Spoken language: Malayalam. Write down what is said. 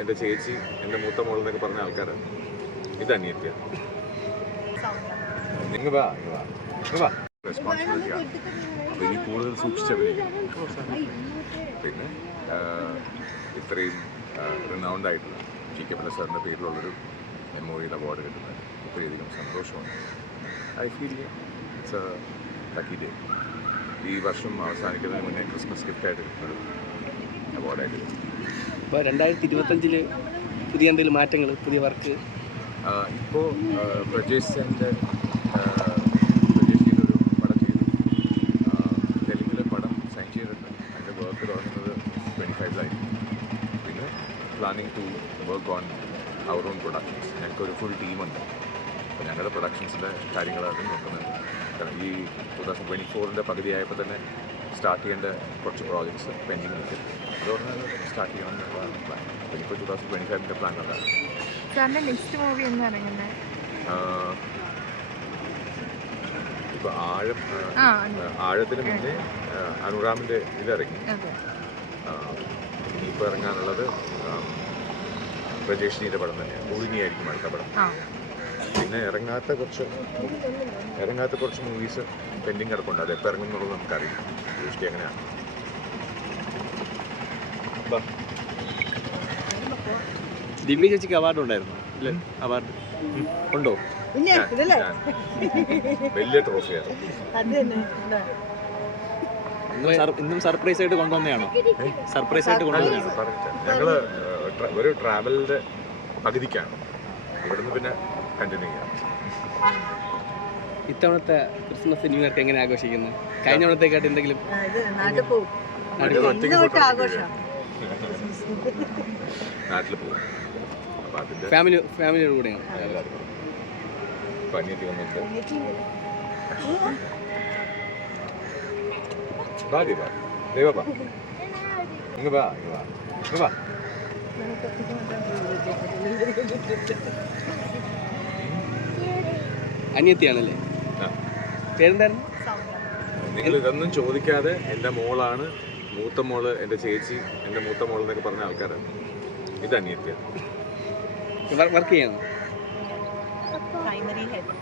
എന്റെ ചേച്ചി എന്റെ മൂത്ത മോൾ എന്നൊക്കെ പറഞ്ഞ ആൾക്കാരാണ് ഇത് അനിയത്തിയ. നിങ്ങൾ വാ വാ വാ. റെസ്പോൺസിബിലിറ്റി ആണ്. അപ്പോൾ ഇനി കൂടുതൽ സൂക്ഷിച്ചഭിനയിക്കണം പിന്നെ ഇത്രയും റിനൗണ്ട് ആയിട്ടുള്ള ജി കെ പല സാറിന്റെ പേരിലുള്ളൊരു മെമ്മോറിയൽ അവാർഡ് കിട്ടുന്നത് ഒത്തിരിയധികം സന്തോഷമുണ്ട് I feel it's a lucky day ഈ വർഷം അവസാനിക്കുന്നതിന് മുന്നേ ക്രിസ്മസ് ഗിഫ്റ്റായിട്ട് കിട്ടുന്നത് അവാർഡായിട്ട് കിട്ടും. ഇപ്പോൾ രണ്ടായിരത്തി ഇരുപത്തഞ്ചിൽ പുതിയ എന്തെങ്കിലും മാറ്റങ്ങൾ പുതിയ വർക്ക്? ഇപ്പോൾ planning to work on our own productions ഞങ്ങൾക്കൊരു ഫുൾ ടീമുണ്ട് അപ്പോൾ ഞങ്ങളുടെ പ്രൊഡക്ഷൻസിന്റെ കാര്യങ്ങളാണ് നോക്കുന്നത്. കാരണം ഈ ടു തൗസൻഡ് ട്വന്റി ഫോറിന്റെ പകുതിയായപ്പോൾ തന്നെ സ്റ്റാർട്ട് ചെയ്യേണ്ട കുറച്ച് പ്രോജക്ട്സ് പെൻഡിങ് നിൽക്കുന്നു അതുകൊണ്ട് സ്റ്റാർട്ട് ചെയ്യണം എന്നുള്ളതാണ് പ്ലാൻ ഇപ്പോൾ ടു തൗസൻഡ് ട്വന്റി ഫൈവിന്റെ പ്ലാൻ ഉണ്ടാകും സാറിന്റെ നെക്സ്റ്റ് മൂവി എന്ന് പറയുന്നത് ഇപ്പോൾ ആഴം ആഴത്തിന് മുന്നേ അനുറാമിന്റെ ഇതിറങ്ങി ഇനിയിപ്പോൾ ഇറങ്ങാനുള്ളത് പ്രജേഷിനിയുടെ പടം തന്നെയാണ്. ഒഴിനിയായിരിക്കും അടുത്ത പടം. പിന്നെ ഇറങ്ങാത്ത കുറച്ച് ഇറങ്ങാത്ത കുറച്ച് മൂവീസ് പെൻഡിങ് കിടപ്പുണ്ട്. അത് എപ്പോൾ ഇറങ്ങും എന്നുള്ളത് നമുക്കറിയാം ദൃഷ്ടി എങ്ങനെയാണ്. ദിവ്യ ചേച്ചിക്ക് അവാർഡ് ഉണ്ടായിരുന്നു അല്ലേ? അവാർഡ് ഉണ്ടോ? വലിയ ട്രോഫിയാണ് ഇന്നും സർ- ഇന്നും സർപ്രൈസ് ആയിട്ട് കൊണ്ടുവന്നതാണോ? സർപ്രൈസ് ആയിട്ട് കൊണ്ടുവന്നതാണ്? ഞങ്ങൾ ഒരു ട്രാവലിന്റെ പകുതിക്കാണ്. ഇവിടുന്ന് പിന്നെ കണ്ടിന്യൂ ചെയ്യാം. ഇത്തവണത്തെ ക്രിസ്മസ് ന്യൂ ഇയർക്ക് എങ്ങനെ ആഘോഷിക്കുന്നു? കഴിഞ്ഞ തവണത്തേക്കാട്ട് എന്തെങ്കിലും ഫാമിലി ഫാമിലിയുടെ കൂടെയാണ് അനിയത്തിയാണല്ലേ. പേരെന്തായിരുന്നു? നിങ്ങൾ ഇതൊന്നും ചോദിക്കാതെ എന്റെ മോളാണ് മൂത്ത മോൾ എന്റെ ചേച്ചി എന്റെ മൂത്ത മോൾ എന്നൊക്കെ പറഞ്ഞ ആൾക്കാരാണ്. ഇത് അനിയത്തിയ. വർക്ക് ചെയ്യുന്നു പ്രൈമറി ഹെഡ്